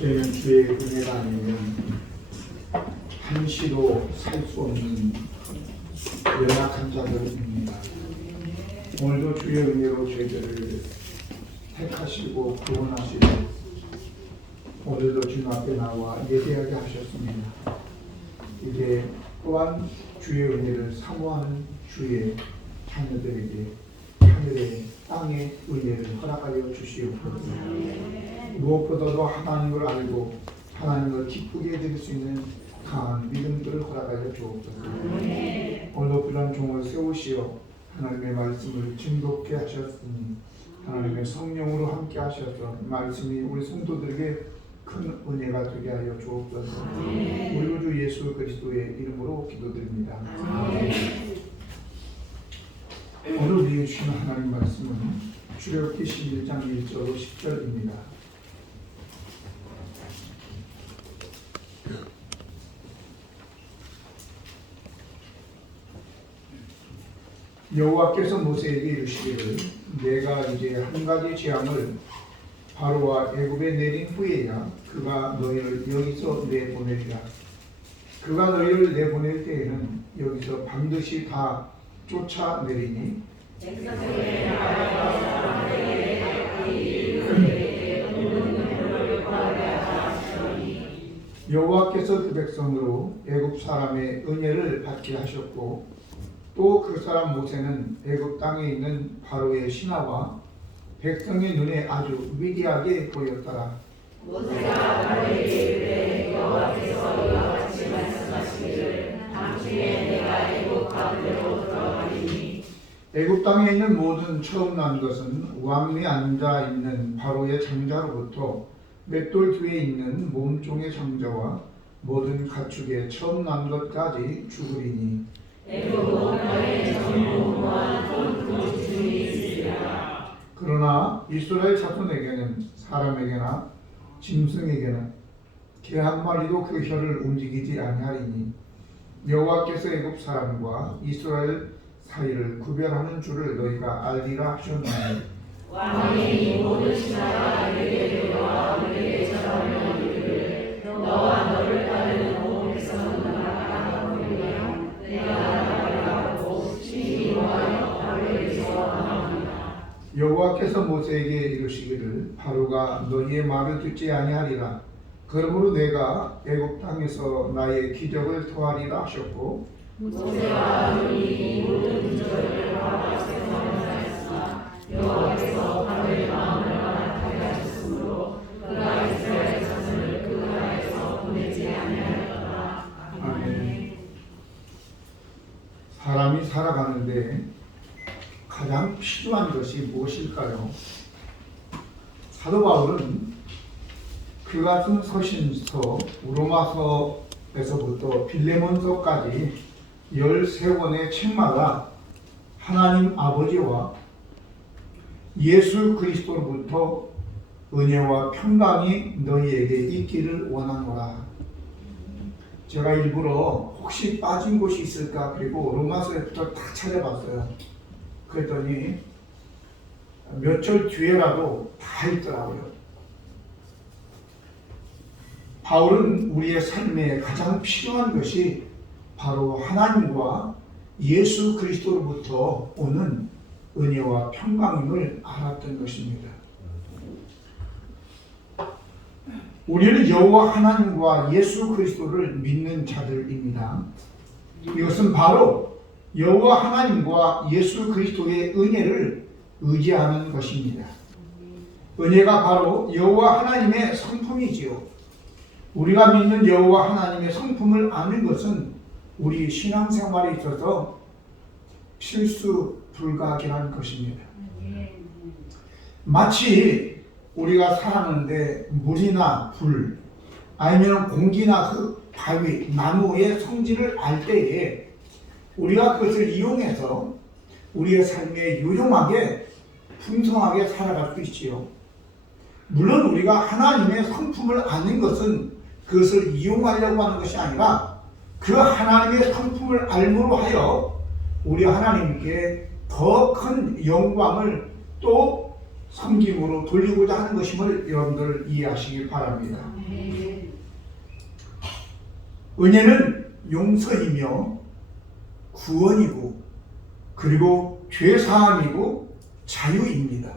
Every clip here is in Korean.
저희는 주의 은혜가 아니면 한시도 살 수 없는 연약한 자들입니다. 오늘도 주의 은혜로 저희들을 택하시고 구원하시고 오늘도 주님 앞에 나와 예배하게 하셨습니다. 이제 또한 주의 은혜를 사모하는 주의 자녀들에게 하늘의 땅의 은혜를 허락하여 주시옵소서. 무엇보다도 하나님을 알고 하나님을 기쁘게 해드릴 수 있는 강한 믿음들을 허락하여 주옵소서. 오늘도 불란 종을 세우시어 하나님의 말씀을 증독케 하셨으니 하나님의 성령으로 함께 하셔서 말씀이 우리 성도들에게 큰 은혜가 되게 하여 주옵소서. 우리 주 예수 그리스도의 이름으로 기도드립니다. 오늘 우리에게 주신 하나님 말씀은 출애굽기 11장 1절로 10절입니다. 여호와께서 모세에게 이르시기를 내가 이제 한 가지 재앙을 바로와 애굽에 내린 후에야 그가 너희를 여기서 내보내리라. 그가 너희를 내보낼 때에는 여기서 반드시 다 쫓아내리니 여호와께서 그 백성으로 애굽 사람의 은혜를 받게 하셨고 또 그 사람 모세는 애굽 땅에 있는 바로의 신하와 백성의 눈에 아주 위대하게 보였더라. 모세가 바로에게 이르되 여호와께서 이와 같이 말씀하시기를 당시에 내가 애굽 가운데로 들어가리니 애굽 땅에 있는 모든 처음 난 것은 왕위에 앉아 있는 바로의 장자로부터 맷돌 뒤에 있는 몸종의 장자와 모든 가축의 처음 난 것까지 죽으리니 애굽은 너의 전부와 큰 기준이 있으리라. 그러나 이스라엘 자손에게는 사람에게나 짐승에게는 개 한 마리도 그 혀를 움직이지 아니하리니 여호와께서 애굽 사람과 이스라엘 사이를 구별하는 줄을 너희가 알리라 하셨나니 왕이 이 모든 신하가 내게 들어와 내게 전하며 이르기를 너와 너를 따르는 온 백성은 나가라 보리라. 내가 나가라고 친히 노하여 바로에게서 나옵니다. 여호와께서 모세에게 이르시기를 바로가 너희의 말을 듣지 아니하리라. 그러므로 내가 애굽 땅에서 나의 기적을 토하리라 하셨고 모세와 아론이 이 모든 기적을 바로 앞에 선언하였으나 여호와께서 바로의 마음을 완악하게 하셨으므로 그가 이스라엘 자손을 그 나라에서 보내지 아니하였더라. 아멘. 사람이 살아가는데 가장 필요한 것이 무엇일까요? 사도 바울은 그 같은 서신서 로마서에서부터 빌레몬서까지 13권의 책마다 하나님 아버지와 예수 그리스도로부터 은혜와 평강이 너희에게 있기를 원하노라. 제가 일부러 혹시 빠진 곳이 있을까 그리고 로마서부터 다 찾아봤어요. 그랬더니 몇 절 뒤에라도 다 있더라고요. 바울은 우리의 삶에 가장 필요한 것이 바로 하나님과 예수 그리스도로부터 오는 은혜와 평강임을 알았던 것입니다. 우리는 여호와 하나님과 예수 그리스도를 믿는 자들입니다. 이것은 바로 여호와 하나님과 예수 그리스도의 은혜를 의지하는 것입니다. 은혜가 바로 여호와 하나님의 성품이지요. 우리가 믿는 여호와 하나님의 성품을 아는 것은 우리 신앙생활에 있어서 필수 불가결한 것입니다. 마치 우리가 살아가는데 물이나 불, 아니면 공기나 흙, 바위, 나무의 성질을 알 때에 우리가 그것을 이용해서 우리의 삶에 유용하게, 풍성하게 살아갈 수 있지요. 물론 우리가 하나님의 성품을 아는 것은 그것을 이용하려고 하는 것이 아니라 그 하나님의 성품을 알므로 하여 우리 하나님께 더 큰 영광을 또 섬김으로 돌리고자 하는 것임을 여러분들 이해하시기 바랍니다. 은혜는 용서이며 구원이고 그리고 죄사함이고 자유입니다.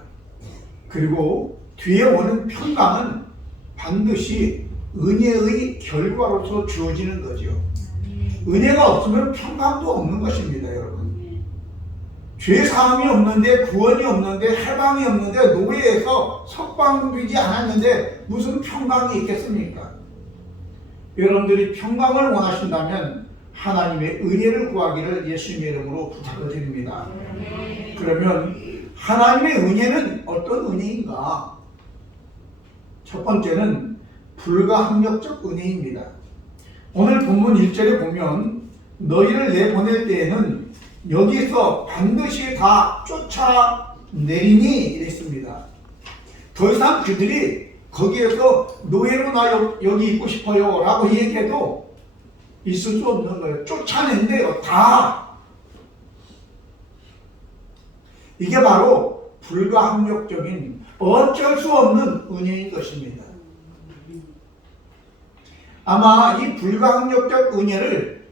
그리고 뒤에 오는 평강은 반드시 은혜의 결과로서 주어지는 거죠. 은혜가 없으면 평강도 없는 것입니다, 여러분. 죄사함이 없는데, 구원이 없는데, 해방이 없는데, 노예에서 석방되지 않았는데 무슨 평강이 있겠습니까? 여러분들이 평강을 원하신다면 하나님의 은혜를 구하기를 예수님의 이름으로 부탁을 드립니다. 그러면 하나님의 은혜는 어떤 은혜인가? 첫 번째는 불가항력적 은혜입니다. 오늘 본문 1절에 보면 너희를 내보낼 때에는 여기서 반드시 다 쫓아내리니 이랬습니다. 더 이상 그들이 거기에서 노예로 나 여기 있고 싶어요 라고 얘기해도 있을 수 없는 거예요. 쫓아낸대요. 다. 이게 바로 불가항력적인 어쩔 수 없는 은혜인 것입니다. 아마 이 불가항력적 은혜를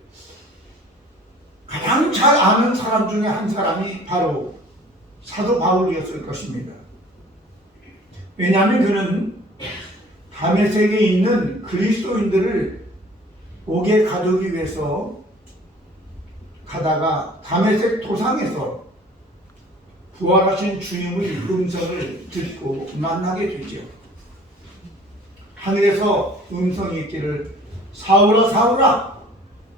가장 잘 아는 사람 중에 한 사람이 바로 사도 바울이었을 것입니다. 왜냐하면 그는 다메섹에 있는 그리스도인들을 옥에 가두기 위해서 가다가 다메섹 도상에서 부활하신 주님의 음성을 듣고 만나게 되죠. 하늘에서 음성이 있기를 사울아 사울아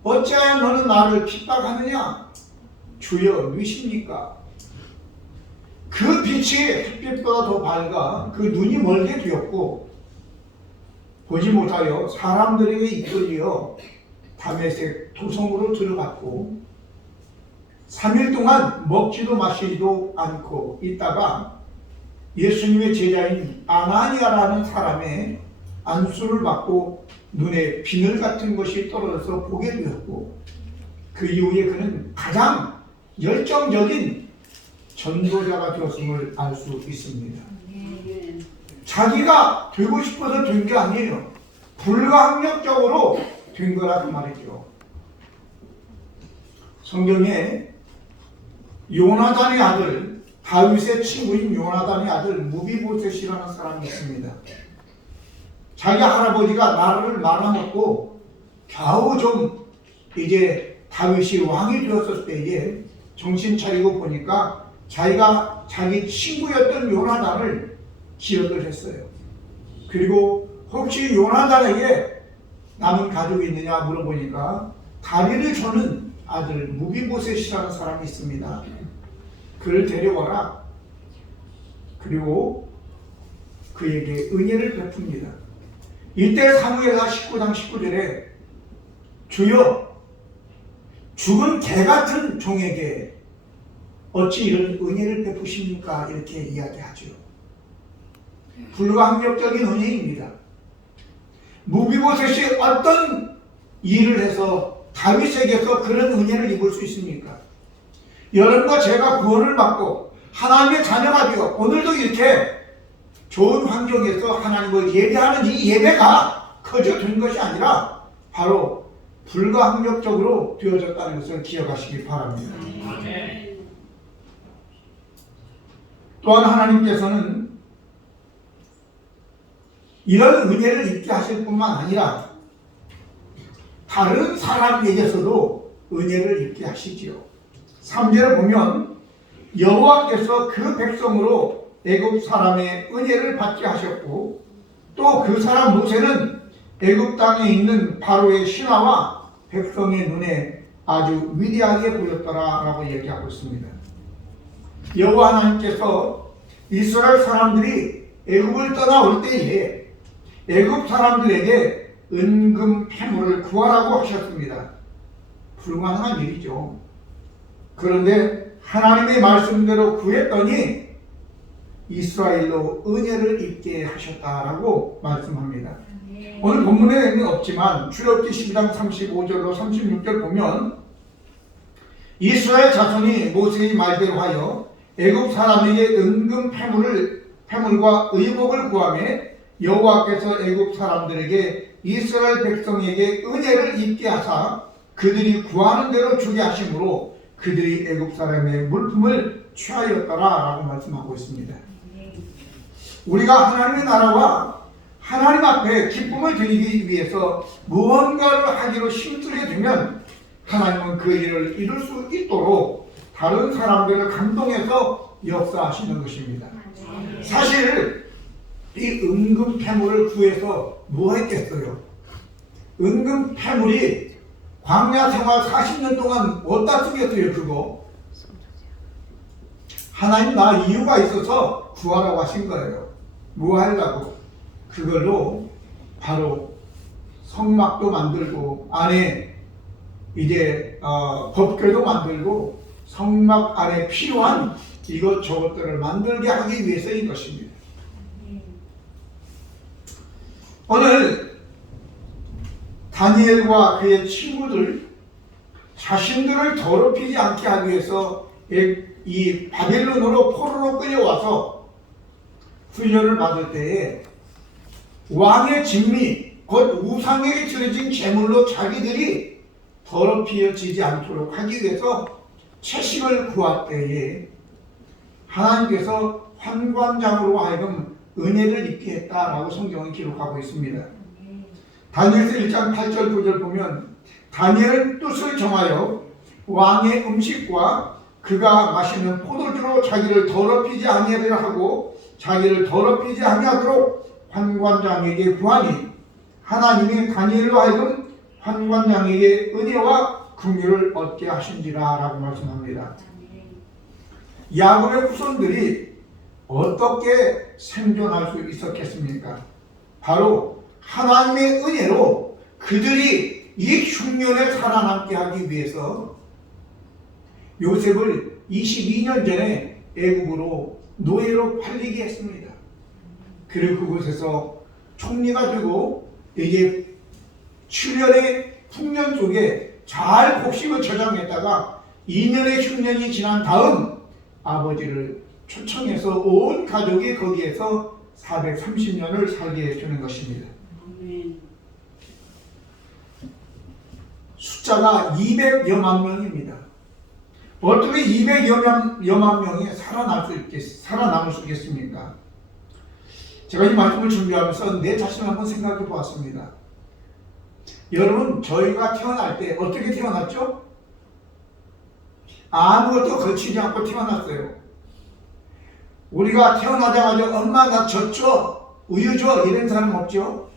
어찌하여 너는 나를 핍박하느냐? 주여 누구십니까? 그 빛이 햇빛보다 더 밝아 그 눈이 멀게 되었고 보지 못하여 사람들에게 이끌려 다메섹 도성으로 들어갔고 3일 동안 먹지도 마시지도 않고 있다가 예수님의 제자인 아나니아라는 사람의 안수를 받고 눈에 비늘 같은 것이 떨어져서 보게 되었고 그 이후에 그는 가장 열정적인 전도자가 되었음을 알 수 있습니다. 자기가 되고 싶어서 된 게 아니에요. 불가항력적으로 된 거라 그 말이죠. 성경에 요나단의 아들, 다윗의 친구인 요나단의 아들 무비보셋이라는 사람이 있습니다. 자기 할아버지가 나라를 말아먹고 겨우 좀 이제 다윗이 왕이 되었을 때에 정신 차리고 보니까 자기가 자기 친구였던 요나단을 기억을 했어요. 그리고 혹시 요나단에게 남은 가족이 있느냐 물어보니까 다리를 저는 아들 무비보셋이라는 사람이 있습니다. 그를 데려와라. 그리고 그에게 은혜를 베풉니다. 이때 사무엘하 19장 19절에 주여 죽은 개 같은 종에게 어찌 이런 은혜를 베푸십니까? 이렇게 이야기하죠. 불가항력적인 은혜입니다. 무비보셋이 어떤 일을 해서 다윗에게서 그런 은혜를 입을 수 있습니까? 여러분과 제가 구원을 받고 하나님의 자녀가 되어 오늘도 이렇게 좋은 환경에서 하나님을 예배하는 이 예배가 커져진 것이 아니라 바로 불가항력적으로 되어졌다는 것을 기억하시기 바랍니다. 또한 하나님께서는 이런 은혜를 입게 하실 뿐만 아니라 다른 사람에게서도 은혜를 입게 하시지요. 3절을 보면 여호와께서 그 백성으로 애굽 사람의 은혜를 받게 하셨고 또 그 사람 모세는 애굽 땅에 있는 바로의 신하와 백성의 눈에 아주 위대하게 보였더라 라고 얘기하고 있습니다. 여호와 하나님께서 이스라엘 사람들이 애굽을 떠나올 때에 애굽 사람들에게 은금 패물을 구하라고 하셨습니다. 불가능한 일이죠. 그런데 하나님의 말씀대로 구했더니 이스라엘로 은혜를 입게 하셨다라고 말씀합니다. 오늘 본문에는 없지만 출애굽기 12장 35절로 36절 보면 이스라엘 자손이 모세의 말대로 하여 애굽 사람에게 은금 패물을 패물과 의복을 구하며 여호와께서 애굽 사람들에게 이스라엘 백성에게 은혜를 입게 하사 그들이 구하는 대로 주게 하심으로 그들이 애굽 사람의 물품을 취하였더라라고 말씀하고 있습니다. 우리가 하나님의 나라와 하나님 앞에 기쁨을 드리기 위해서 무언가를 하기로 힘쓰게 되면 하나님은 그 일을 이룰 수 있도록 다른 사람들을 감동해서 역사하시는 것입니다. 사실 이 은금 패물을 구해서 뭐 했겠어요? 은금 패물이 광야 생활 40년 동안 어디다 쓰겠어요? 그거 하나님 나 이유가 있어서 구하라고 하신 거예요. 뭐 하려고? 그걸로 바로 성막도 만들고 안에 이제 법궤도 만들고 성막 안에 필요한 이것저것들을 만들게 하기 위해서인 것입니다. 오늘 다니엘과 그의 친구들 자신들을 더럽히지 않게 하기 위해서 이 바벨론으로 포로로 끌려와서 훈련을 받을 때에 왕의 진미 곧 우상에게 드려진 제물로 자기들이 더럽혀지지 않도록 하기 위해서 채식을 구할 때에 하나님께서 환관장으로 하여금 은혜를 입게 했다라고 성경은 기록하고 있습니다. 다니엘서 1장 8절 9절 보면 다니엘은 뜻을 정하여 왕의 음식과 그가 마시는 포도주로 자기를 더럽히지 아니하리라 하고 자기를 더럽히지 아니하도록 환관장에게 구하니 하나님이 다니엘로 하여금 환관장에게 은혜와 긍휼을 얻게 하신지라 라고 말씀합니다. 야곱의 후손들이 어떻게 생존할 수 있었겠습니까? 바로 하나님의 은혜로 그들이 이 흉년에 살아남게 하기 위해서 요셉을 22년 전에 애굽으로 노예로 팔리게 했습니다. 그리고 그곳에서 총리가 되고 이제 7년의 풍년 속에 잘 곡식을 저장했다가 2년의 흉년이 지난 다음 아버지를 초청해서 온 가족이 거기에서 430년을 살게 해주는 것입니다. 숫자가 200여만 명입니다. 어떻게 200여만 명이 살아남을 수 있겠습니까? 제가 이 말씀을 준비하면서 내 자신을 한번 생각해 보았습니다. 여러분, 저희가 태어날 때 어떻게 태어났죠? 아무것도 거치지 않고 태어났어요. 우리가 태어나자마자 엄마 나 젖줘, 우유 줘 이런 사람 없죠?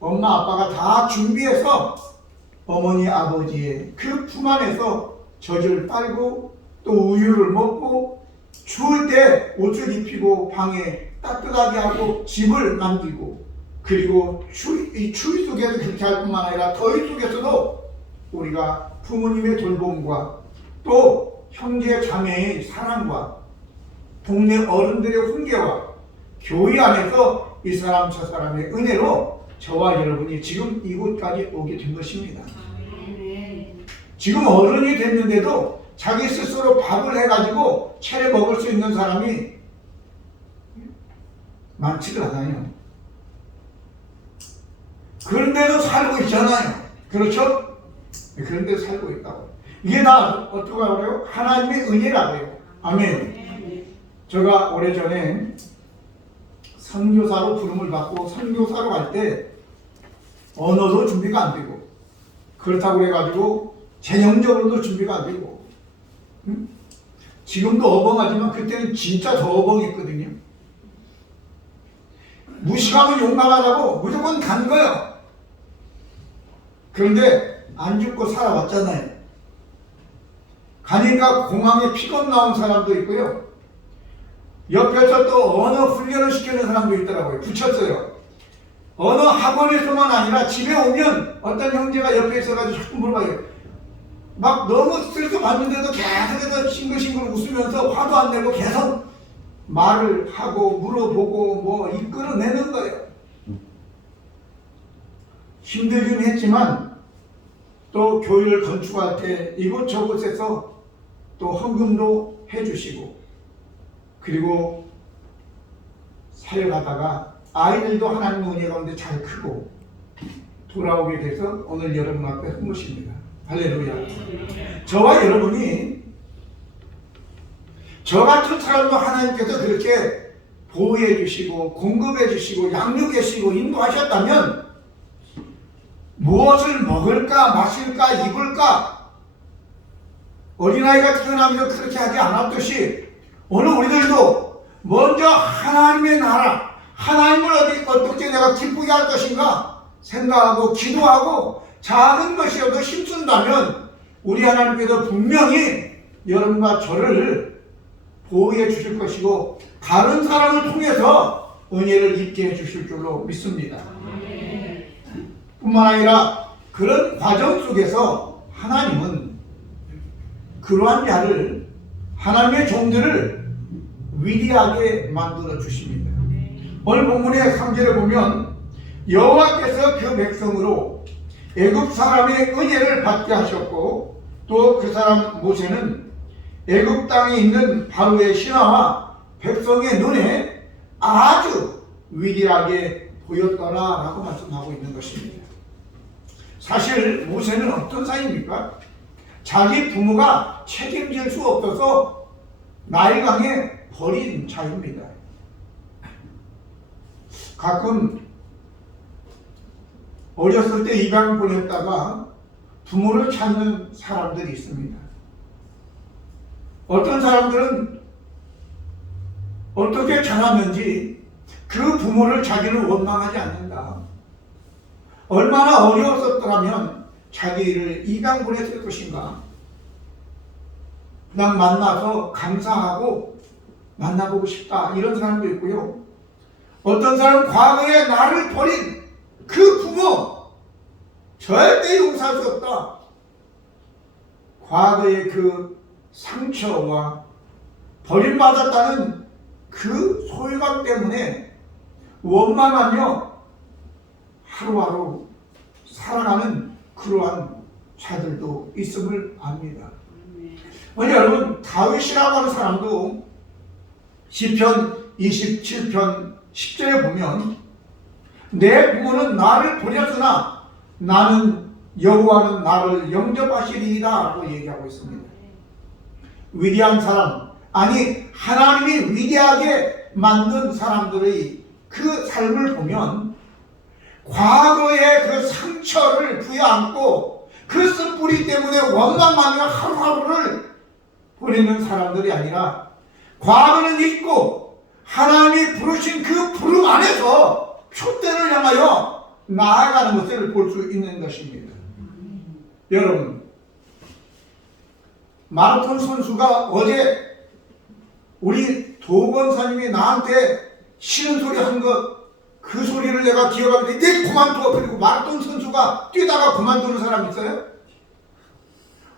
엄마 아빠가 다 준비해서 어머니 아버지의 그 품 안에서 젖을 빨고 또 우유를 먹고 추울 때 옷을 입히고 방에 따뜻하게 하고 집을 만들고 그리고 추위 속에서 그렇게 할 뿐만 아니라 더위 속에서도 우리가 부모님의 돌봄과 또 형제 자매의 사랑과 동네 어른들의 훈계와 교회 안에서 이 사람 저 사람의 은혜로 저와 여러분이 지금 이곳까지 오게 된 것입니다. 지금 어른이 됐는데도 자기 스스로 밥을 해가지고 차려 먹을 수 있는 사람이 많지가 않아요. 그런데도 살고 있잖아요. 그렇죠? 그런데도 살고 있다고. 이게 다 어떻게 하고요? 하나님의 은혜라고 해요. 아멘. 제가 오래전에 선교사로 부름을 받고 선교사로 갈 때 언어도 준비가 안 되고 그렇다고 해가지고 재정적으로도 준비가 안 되고 지금도 어벙하지만 그때는 진짜 더 어벙했거든요. 무식하면 용감하다고 무조건 간 거예요. 그런데 안 죽고 살아왔잖아요. 가니까 공항에 피검 나온 사람도 있고요. 옆에서 또 언어 훈련을 시키는 사람도 있더라고요. 붙였어요. 언어 학원에서만 아니라 집에 오면 어떤 형제가 옆에 있어가지고 자꾸 물어봐요. 막 너무 스트레스 받는데도 계속해서 싱글싱글 웃으면서 화도 안 내고 계속 말을 하고 물어보고 뭐 이끌어내는 거예요. 힘들긴 했지만 또 교회를 건축할 때 이곳저곳에서 또 헌금도 해주시고 그리고 살아가다가 아이들도 하나님 은혜 가운데 잘 크고 돌아오게 돼서 오늘 여러분 앞에 한 것입니다. 할렐루야. 저와 여러분이 저 같은 사람도 하나님께서 그렇게 보호해 주시고 공급해 주시고 양육해 주시고 인도하셨다면 무엇을 먹을까 마실까 입을까 어린아이가 태어나면서 그렇게 하지 않았듯이 오늘 우리들도 먼저 하나님의 나라 하나님을 어떻게 내가 기쁘게 할 것인가 생각하고 기도하고 작은 것이어도 힘쓴다면 우리 하나님께서 분명히 여러분과 저를 보호해 주실 것이고 다른 사람을 통해서 은혜를 입게 해 주실 줄로 믿습니다. 뿐만 아니라 그런 과정 속에서 하나님은 그러한 자를 하나님의 종들을 위대하게 만들어 주십니다. 오늘 본문의 3절에 보면 여호와께서 그 백성으로 애굽 사람의 은혜를 받게 하셨고 또 그 사람 모세는 애굽 땅에 있는 바로의 신하와 백성의 눈에 아주 위대하게 보였더라라고 말씀하고 있는 것입니다. 사실 모세는 어떤 사이입니까? 자기 부모가 책임질 수 없어서 나일강에 버린 자입니다. 가끔 어렸을 때 입양 보냈다가 부모를 찾는 사람들이 있습니다. 어떤 사람들은 어떻게 자랐는지 그 부모를 자기는 원망하지 않는다. 얼마나 어려웠었더라면 자기를 입양 보냈을 것인가. 그냥 만나서 감사하고 만나보고 싶다. 이런 사람도 있고요. 어떤 사람은 과거에 나를 버린 그 부모 절대 용서할 수 없다. 과거의 그 상처와 버림받았다는 그 소외감 때문에 원망하며 하루하루 살아가는 그러한 자들도 있음을 압니다. 여러분 다윗이라고 하는 사람도 시편 27편 10절에 보면 내 부모는 나를 버렸으나 나는 여호와는 나를 영접하시리이다 라고 얘기하고 있습니다. 위대한 사람, 아니 하나님이 위대하게 만든 사람들의 그 삶을 보면 과거의 그 상처를 부여안고 그 쓴뿌리 때문에 원망하며 하루하루를 보내는 사람들이 아니라 과거는 잊고 하나님이 부르신 그 부름 안에서 표대를 향하여 나아가는 것을 볼 수 있는 것입니다. 여러분, 마라톤 선수가 어제 우리 도건사님이 나한테 싫은 소리 한 것, 그 소리를 내가 기억하는데 내 그만둬. 그리고 마라톤 선수가 뛰다가 그만두는 사람 있어요?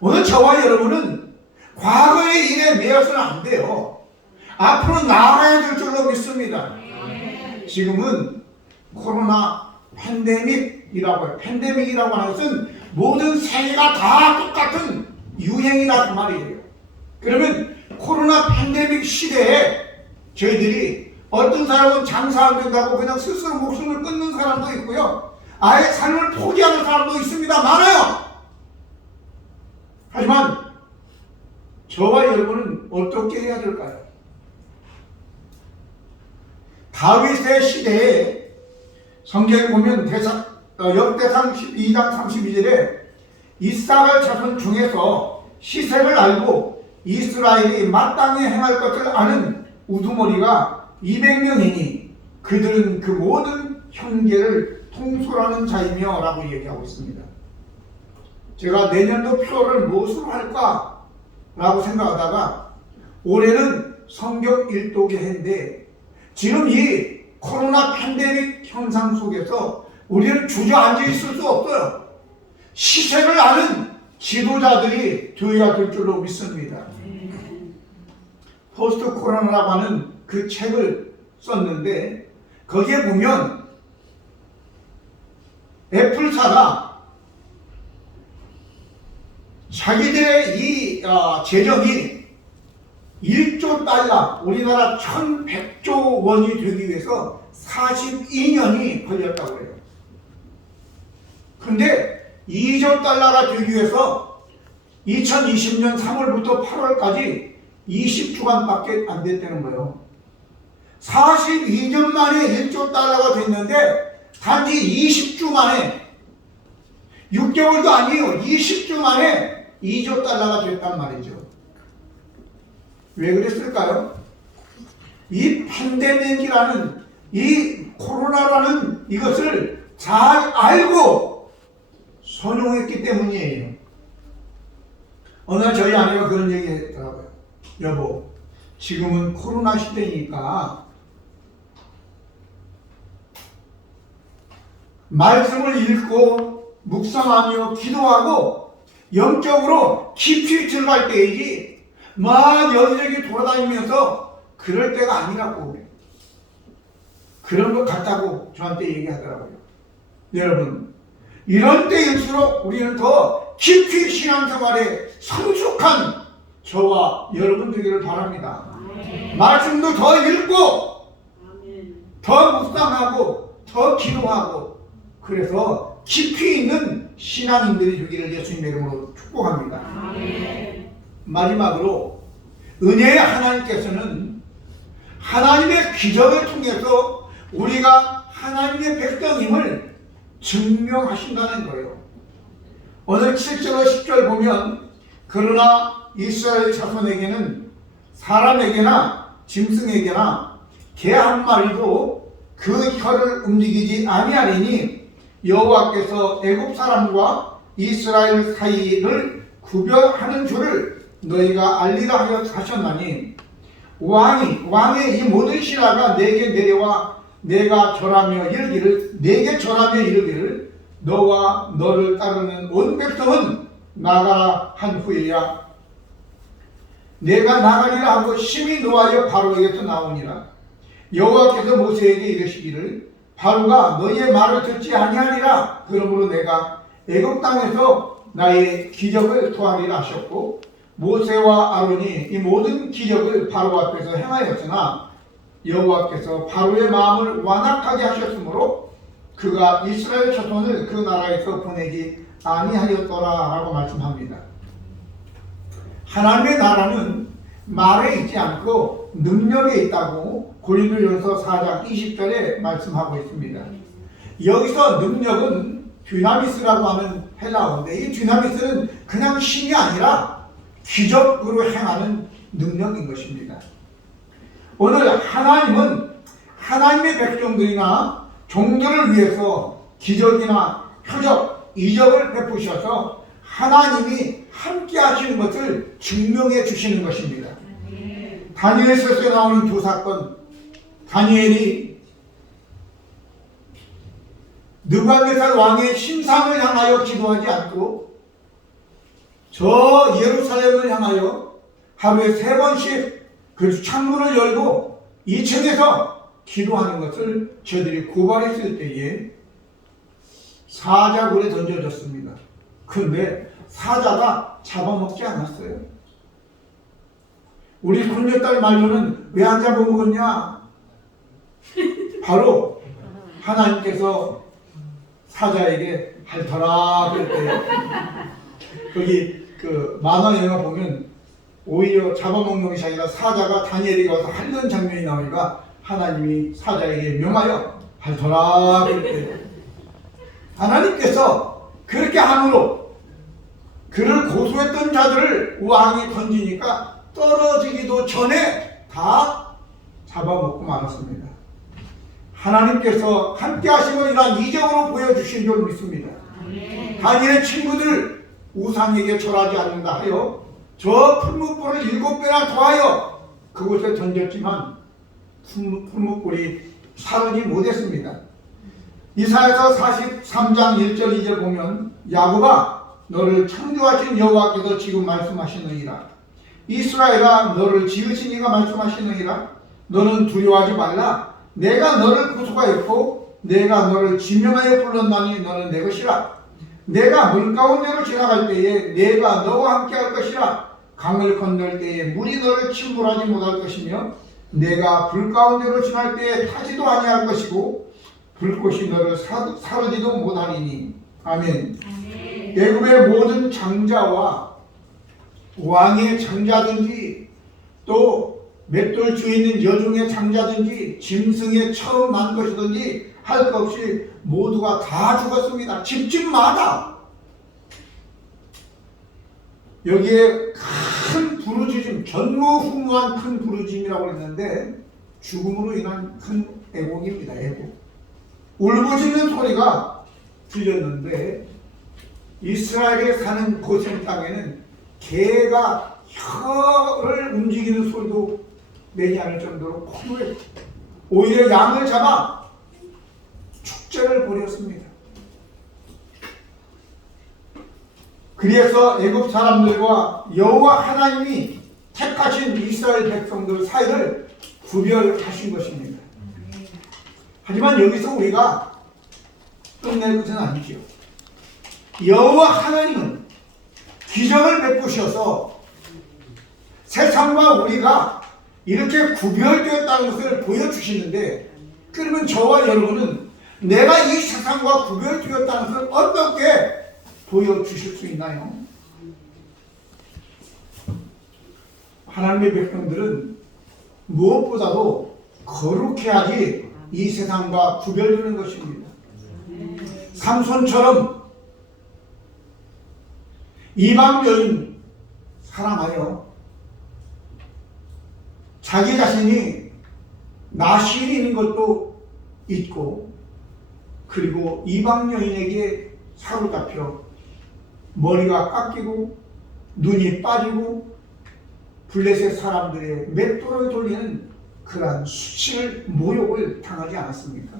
오늘 저와 여러분은 과거의 일에 매여서는 안 돼요. 앞으로 나아가야 될 줄로 믿습니다. 지금은 코로나 팬데믹이라고 해요. 팬데믹이라고 하는 것은 모든 세계가 다 똑같은 유행이다 그 말이에요. 그러면 코로나 팬데믹 시대에 저희들이 어떤 사람은 장사 안 된다고 그냥 스스로 목숨을 끊는 사람도 있고요. 아예 삶을 포기하는 사람도 있습니다. 많아요. 하지만 저와 여러분은 어떻게 해야 될까요? 다윗의 시대에 성경에 보면 역대상 12장 32절에 이삭을 자손 중에서 시색을 알고 이스라엘이 마땅히 행할 것을 아는 우두머리가 200명이니 그들은 그 모든 형제를 통솔하는 자이며 라고 얘기하고 있습니다. 제가 내년도 표를 무엇으로 할까 라고 생각하다가 올해는 성경 일독의 해인데 지금 이 코로나 팬데믹 현상 속에서 우리는 주저앉아 있을 수 없어요. 시세를 아는 지도자들이 되어야 될 줄로 믿습니다. 포스트 코로나라고 하는 그 책을 썼는데 거기에 보면 애플사가 자기들의 이 재정이 1조 달러, 우리나라 1100조 원이 되기 위해서 42년이 걸렸다고 해요. 근데 2조 달러가 되기 위해서 2020년 3월부터 8월까지 20주간밖에 안 됐다는 거예요. 42년 만에 1조 달러가 됐는데 단지 20주 만에 6개월도 아니에요. 20주 만에 2조 달러가 됐단 말이죠. 왜 그랬을까요? 이 팬데믹이라는 이 코로나라는 이것을 잘 알고 선용했기 때문이에요. 어느 날 저희 아내가 그런 얘기 했더라고요. 여보, 지금은 코로나 시대니까 말씀을 읽고 묵상하며 기도하고 영적으로 깊이 들어갈 때이지 막 여기저기 돌아다니면서 그럴 때가 아니라고 그런 것 같다고 저한테 얘기하더라고요. 여러분, 이런 때일수록 우리는 더 깊이 신앙생활에 성숙한 저와 여러분 되기를 바랍니다. 말씀도 더 읽고 더 묵상하고 더 기도하고 그래서 깊이 있는 신앙인들이 되기를 예수님의 이름으로 축복합니다. 마지막으로 은혜의 하나님께서는 하나님의 기적을 통해서 우리가 하나님의 백성임을 증명하신다는 거예요. 오늘 7절 10절 보면 그러나 이스라엘 자손에게는 사람에게나 짐승에게나 개 한 마리도 그 혀를 움직이지 아니하리니 여호와께서 애굽 사람과 이스라엘 사이를 구별하는 줄을 너희가 알리라 하여 하셨나니 왕의 이 모든 신하가 내게 내려와 내게 절하며 이르기를 너와 너를 따르는 온 백성은 나가라 한 후에야 내가 나가리라 하고 심히 노하여 바로에게서 나오니라. 여호와께서 모세에게 이르시기를 바로가 너희의 말을 듣지 아니하리라. 그러므로 내가 애굽 땅에서 나의 기적을 토하리라 하셨고 모세와 아론이 이 모든 기적을 바로 앞에서 행하였으나 여호와께서 바로의 마음을 완악하게 하셨으므로 그가 이스라엘 자손을 그 나라에서 보내지 아니하였더라 라고 말씀합니다. 하나님의 나라는 말에 있지 않고 능력에 있다고 고린도전서 4장 20절에 말씀하고 있습니다. 여기서 능력은 듀나미스라고 하는 헬라어인데 이 듀나미스는 그냥 힘이 아니라 기적으로 행하는 능력인 것입니다. 오늘 하나님은 하나님의 백성들이나 종들을 위해서 기적이나 표적, 이적을 베푸셔서 하나님이 함께 하시는 것을 증명해 주시는 것입니다. 다니엘서에 나오는 두 사건, 다니엘이 느부갓네살 왕의 신상을 향하여 기도하지 않고 저 예루살렘을 향하여 하루에 3번씩 그 창문을 열고 2층에서 기도하는 것을 저들이 고발했을 때에 사자굴에 던져졌습니다. 그런데 사자가 잡아먹지 않았어요. 우리 손녀딸 말로는 왜 안 잡아먹었냐? 바로 하나님께서 사자에게 핥아라 그랬대요. 거기 그 만화 영화 보면 오히려 잡아먹는 것이 아니라 사자가 다니엘이 가서 핥는 장면이 나오니까 하나님이 사자에게 명하여 핥아라 그랬대요. 하나님께서 그렇게 함으로 그를 고소했던 자들을 왕이 던지니까 떨어지기도 전에 다 잡아먹고 말았습니다. 하나님께서 함께 하심을 이러한 이적으로 보여주신 줄 믿습니다. 다니엘의 친구들 우상에게 절하지 않는다 하여 저 풀무불을 7배나 더하여 그곳에 던졌지만 풀무불이 사르지 못했습니다. 이사야서 43장 1절 2절 보면 야곱아 너를 창조하신 여호와께서 지금 말씀하시느니라. 이스라엘아 너를 지으신 이가 말씀하시느니라. 너는 두려워하지 말라. 내가 너를 구속하였고 내가 너를 지명하여 불렀나니 너는 내 것이라. 내가 물 가운데로 지나갈 때에 내가 너와 함께 할 것이라. 강을 건널 때에 물이 너를 침몰하지 못할 것이며 내가 불 가운데로 지날 때에 타지도 아니할 것이고 불꽃이 너를 사르지도 못하리니. 아멘. 애굽의 모든 장자와 왕의 장자든지 또 맷돌 주에 있는 여종의 장자든지 짐승에 처음 난 것이든지 할 것 없이 모두가 다 죽었습니다. 집집마다. 여기에 큰 부르짖음, 전무후무한 큰 부르짖음이라고 했는데 죽음으로 인한 큰 애곡입니다. 애곡. 울부짖는 소리가 들렸는데 이스라엘에 사는 고센 땅에는 개가 혀를 움직이는 소리도 내지 않을 정도로 콧노래, 오히려 양을 잡아 축제를 벌였습니다. 그래서 애굽 사람들과 여호와 하나님이 택하신 이스라엘 백성들 사이를 구별하신 것입니다. 하지만 여기서 우리가 끝낼 것은 아니죠. 여호와 하나님은 기적을 베푸셔서 세상과 우리가 이렇게 구별되었다는 것을 보여주시는데, 그러면 저와 여러분은 내가 이 세상과 구별되었다는 것을 어떻게 보여주실 수 있나요? 하나님의 백성들은 무엇보다도 거룩해야지 이 세상과 구별되는 것입니다. 삼손처럼 이방 여인 사랑하여 자기 자신이 나시인이 있는 것도 있고, 그리고 이방 여인에게 사로잡혀 머리가 깎이고 눈이 빠지고 블레셋 사람들의 맷돌을 돌리는 그러한 수치를, 모욕을 당하지 않았습니까?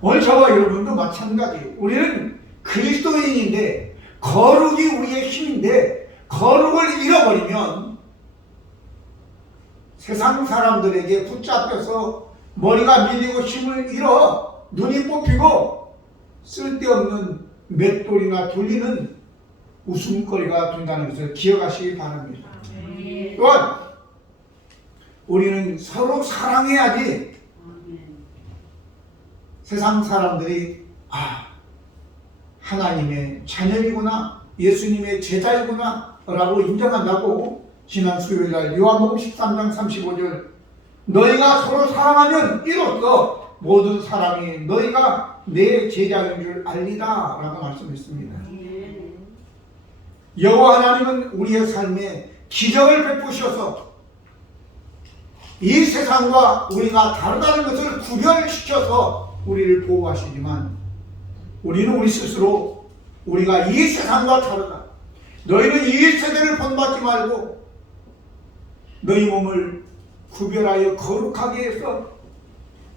오늘 저와 여러분도 마찬가지. 우리는 그리스도인인데 거룩이 우리의 힘인데 거룩을 잃어버리면 세상 사람들에게 붙잡혀서 머리가 밀리고 힘을 잃어 눈이 뽑히고 쓸데없는 맷돌이나 돌리는 웃음거리가 된다는 것을 기억하시기 바랍니다. 또한 우리는 서로 사랑해야지 세상 사람들이 하나님의 자녀이구나, 예수님의 제자이구나 라고 인정한다고. 지난 수요일날 요한복음 13장 35절 너희가 서로 사랑하면 이로써 모든 사람이 너희가 내 제자인 줄 알리라 라고 말씀했습니다. 여호와 하나님은 우리의 삶에 기적을 베푸셔서 이 세상과 우리가 다르다는 것을 구별시켜서 우리를 보호하시지만, 우리는 우리 스스로 우리가 이 세상과 다르다, 너희는 이 세대를 본받지 말고 너희 몸을 구별하여 거룩하게 해서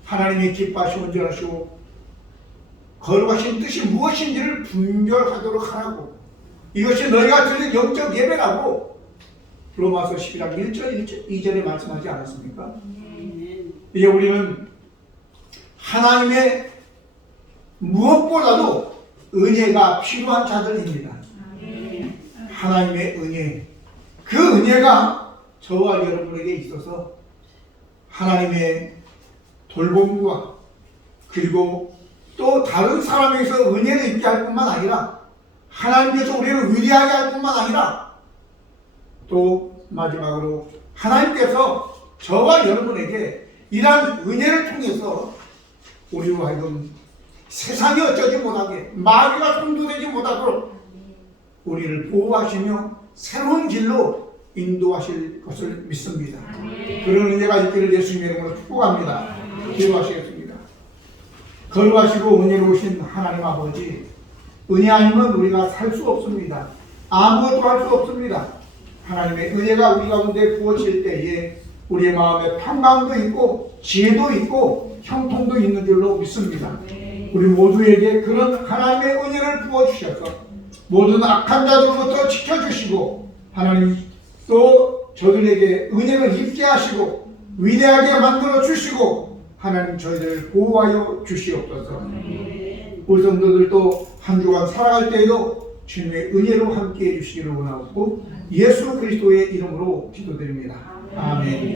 하나님의 기뻐하시고 온전하시고 거룩하신 뜻이 무엇인지를 분별하도록 하라고. 이것이 너희가 드릴 영적 예배라고 로마서 11장 1절 2절에 말씀하지 않았습니까? 이제 우리는 하나님의 무엇보다도 은혜가 필요한 자들입니다. 하나님의 은혜, 그 은혜가 저와 여러분에게 있어서 하나님의 돌봄과 그리고 또 다른 사람에게서 은혜를 입게 할 뿐만 아니라 하나님께서 우리를 위대하게 할 뿐만 아니라 또 마지막으로 하나님께서 저와 여러분에게 이러한 은혜를 통해서 우리로 하여금 세상이 어쩌지 못하게, 마귀가 선도되지 못하도록 우리를 보호하시며 새로운 길로 인도하실 것을 믿습니다. 그런 은혜가 있기를 예수님의 이름으로 축복합니다. 기도하시겠습니다. 거룩하시고 은혜로우신 하나님 아버지, 은혜 아니면 우리가 살 수 없습니다. 아무것도 할 수 없습니다. 하나님의 은혜가 우리 가운데 부어질 때에 우리의 마음에 평강도 있고 지혜도 있고 형통도 있는 줄로 믿습니다. 우리 모두에게 그런 하나님의 은혜를 부어주셔서 모든 악한 자들로부터 지켜주시고, 하나님 또 저들에게 은혜를 입게 하시고 위대하게 만들어 주시고, 하나님 저희들을 보호하여 주시옵소서. 우리 성도들도 한 주간 살아갈 때에도 주님의 은혜로 함께해 주시기를 원하고 예수 그리스도의 이름으로 기도드립니다. 아멘.